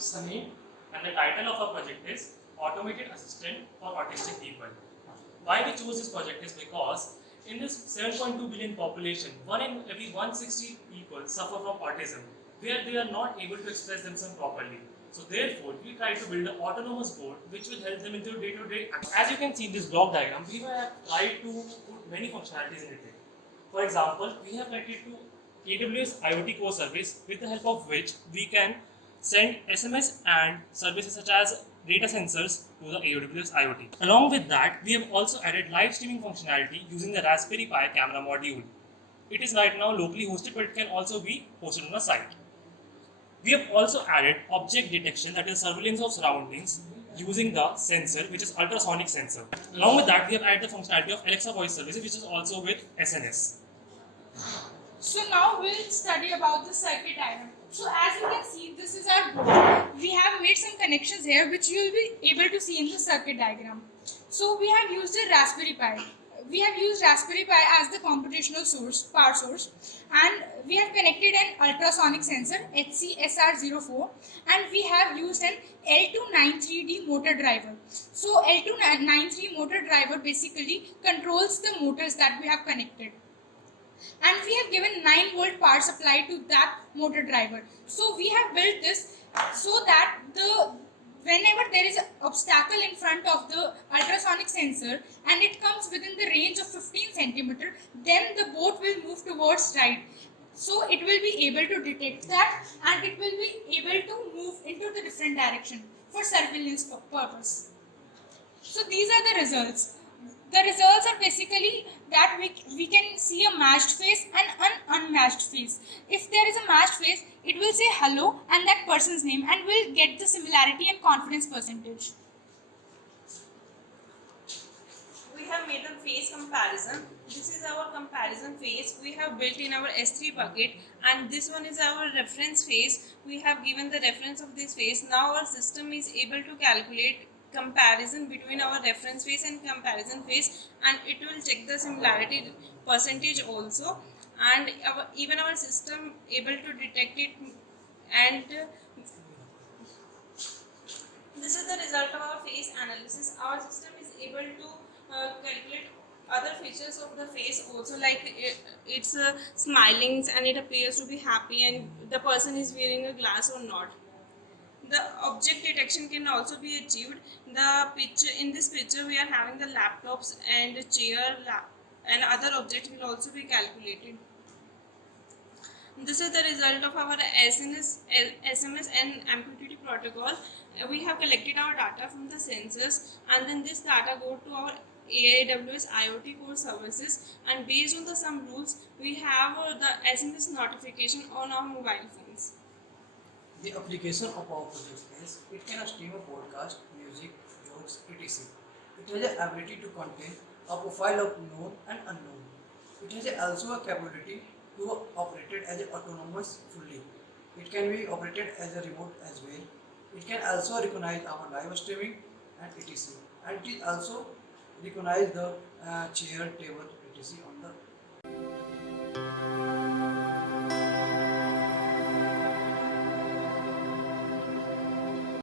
Sunny, and the title of our project is Automated Assistant for Autistic People. Why we chose this project is because in this 7.2 billion population, 1 in every 160 people suffer from autism, where they are not able to express themselves properly. So therefore, we try to build an autonomous board which will help them in their day-to-day actions. As you can see in this block diagram, we have tried to put many functionalities in it. For example, we have connected to AWS IoT Core Service, with the help of which we can send SMS and services such as data sensors to the AWS IoT. Along with that, we have also added live streaming functionality using the Raspberry Pi camera module. It is right now locally hosted, but it can also be hosted on a site. We have also added object detection, that is surveillance of surroundings, using the sensor, which is ultrasonic sensor. Along with that, we have added the functionality of Alexa voice services, which is also with SNS. So now we'll study about the circuit diagram. So as you can see, this is our board. We have made some connections here which you will be able to see in the circuit diagram. So we have used a Raspberry Pi. We have used Raspberry Pi as the computational source, power source, and we have connected an ultrasonic sensor HCSR04, and we have used an L293D motor driver. So L293 motor driver basically controls the motors that we have connected, and we have given 9 volt power supply to that motor driver. So we have built this so that whenever there is an obstacle in front of the ultrasonic sensor and it comes within the range of 15 centimeter, then the boat will move towards right. So it will be able to detect that, and it will be able to move into the different direction for surveillance purpose. So these are the results. The results are basically that we can see a matched face and an unmatched face. If there is a matched face, it will say hello and that person's name, and we'll get the similarity and confidence percentage. We have made a face comparison. This is our comparison face we have built in our S3 bucket, and this one is our reference face. We have given the reference of this face. Now our system is able to calculate comparison between our reference face and comparison face, and it will check the similarity percentage also, and even our system able to detect it. And this is the result of our face analysis. Our system is able to calculate other features of the face also, like it's smiling and it appears to be happy, and the person is wearing a glass or not. The object detection can also be achieved. In this picture we are having the laptops and chair and other objects will also be calculated. This is the result of our SMS and MQTT protocol. We have collected our data from the sensors, and then this data go to our AWS IoT Core Services, and based on some rules we have the SMS notification on our mobile phones. The application of our project is it can stream a podcast, music, jokes, etc. It has the ability to contain a profile of known and unknown. It has also a capability to operate as an autonomous fully. It can be operated as a remote as well. It can also recognize our live streaming and etc. And it also recognize the chair, table, etc. on the